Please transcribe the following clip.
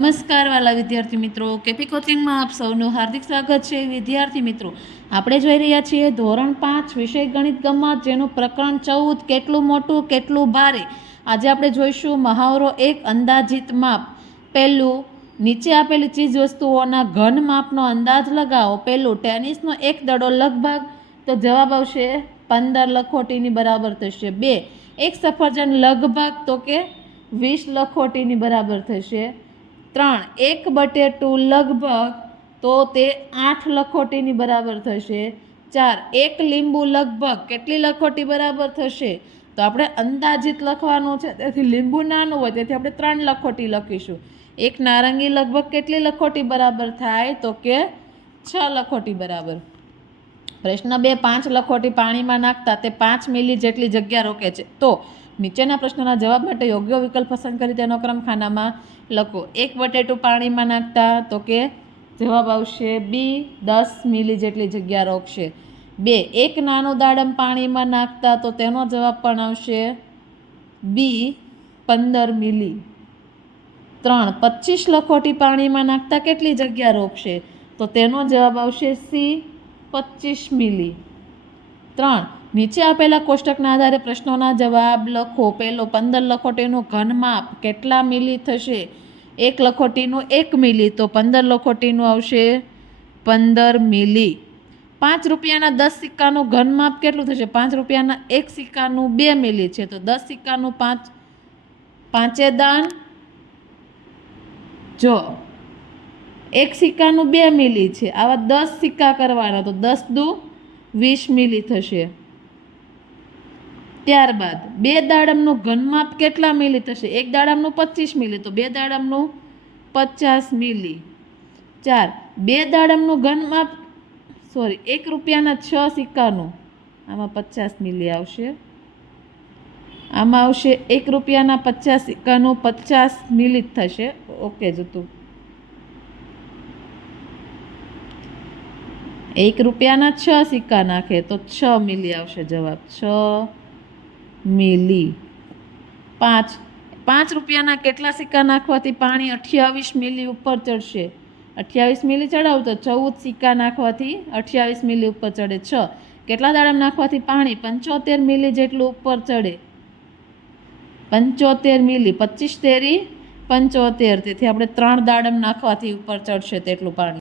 નમસ્કાર વાલા વિદ્યાર્થી મિત્રો. કેપી કોચિંગમાં આપ સૌનું હાર્દિક સ્વાગત છે. વિદ્યાર્થી મિત્રો, આપણે જોઈ રહ્યા છીએ ધોરણ પાંચ વિષય ગણિત ગમત, જેનું પ્રકરણ ચૌદ કેટલું મોટું, કેટલું ભારે? આજે આપણે જોઈશું મહાવરો એક અંદાજિત માપ. પહેલું, નીચે આપેલી ચીજ વસ્તુઓના ઘન માપનો અંદાજ લગાવો. પહેલું, ટેનિસનો એક દડો લગભગ, તો જવાબ આવશે પંદર લખોટીની બરાબર થશે. બે, એક સફરજન લગભગ, તો કે વીસ લખોટીની બરાબર થશે. ત્રણ, એક બટેટું લગભગ, તો તે આઠ લખોટીની બરાબર થશે. ચાર, એક લીંબુ લગભગ કેટલી લખોટી બરાબર થશે? તો આપણે અંદાજિત લખવાનું છે, તેથી લીંબુ નાનું હોય, તેથી આપણે ત્રણ લખોટી લખીશું. એક નારંગી લગભગ કેટલી લખોટી બરાબર થાય? તો કે છ લખોટી બરાબર. પ્રશ્ન બે, પાંચ લખોટી પાણીમાં નાખતા તે પાંચ મિલી જેટલી જગ્યા રોકે છે. તો નીચેના પ્રશ્નના જવાબ માટે યોગ્ય વિકલ્પ પસંદ કરી તેનો ક્રમ ખાનામાં લખો. એક બટેટું પાણીમાં નાખતા તો કે જવાબ આવશે બી, દસ મિલી જેટલી જગ્યા રોકશે. બે, એક નાનું દાડમ પાણીમાં નાખતા તો તેનો જવાબ પણ આવશે બી, પંદર મિલી. ત્રણ, પચીસ લખોટી પાણીમાં નાખતા કેટલી જગ્યા રોકશે તો તેનો જવાબ આવશે સી, પચીસ મિલી. ત્રણ નીચે આપેલા કોષ્ટકના આધારે પ્રશ્નોના જવાબ લખો. પહેલો, પંદર લખોટીનું ઘનમાપ કેટલા મિલી થશે? એક લખોટીનું એક મિલી, તો પંદર લખોટીનું આવશે પંદર મિલી. પાંચ રૂપિયાના દસ સિક્કાનું ઘનમાપ કેટલું થશે? પાંચ રૂપિયાના એક સિક્કાનું બે મિલી છે, તો દસ સિક્કાનું પાંચ, પાંચે દાન જો, એક સિક્કાનું બે મિલી છે. આવા દસ સિક્કા કરવાના, તો દસ દુ વીસ મિલી થશે. ત્યારબાદ બે દાડમનું ઘનમાપ કેટલા મિલી થશે? એક દાડમનું પચીસ મિલી, તો બે દાડમનું પચાસ મિલી. ચાર, બે દાડમનું ઘનમાપ, સોરી, એક રૂપિયાના છ સિક્કાનું. આમાં પચાસ મિલી આવશે. આમાં આવશે એક રૂપિયાના પચાસ સિક્કાનું પચાસ મિલી જ થશે. ઓકે, જતું. એક રૂપિયાના છ સિક્કા નાખે, તો છ મિલી આવશે જવાબ. છ મિલી. પાંચ પાંચ રૂપિયાના કેટલા સિક્કા નાખવાથી પાણી અઠ્યાવીસ મિલી ઉપર ચડશે? અઠ્યાવીસ મિલી ચડાવું તો ચૌદ સિક્કા નાખવાથી અઠ્યાવીસ મિલી ઉપર ચડે છ. કેટલા દાડમ નાખવાથી પાણી? પંચોતેર મિલી જેટલું ઉપર ચડે. પંચોતેર મિલી, પચીસ તેરી પંચોતેર. તેથી આપણે ત્રણ દાડમ નાખવાથી ઉપર ચડશે તેટલું પાણી.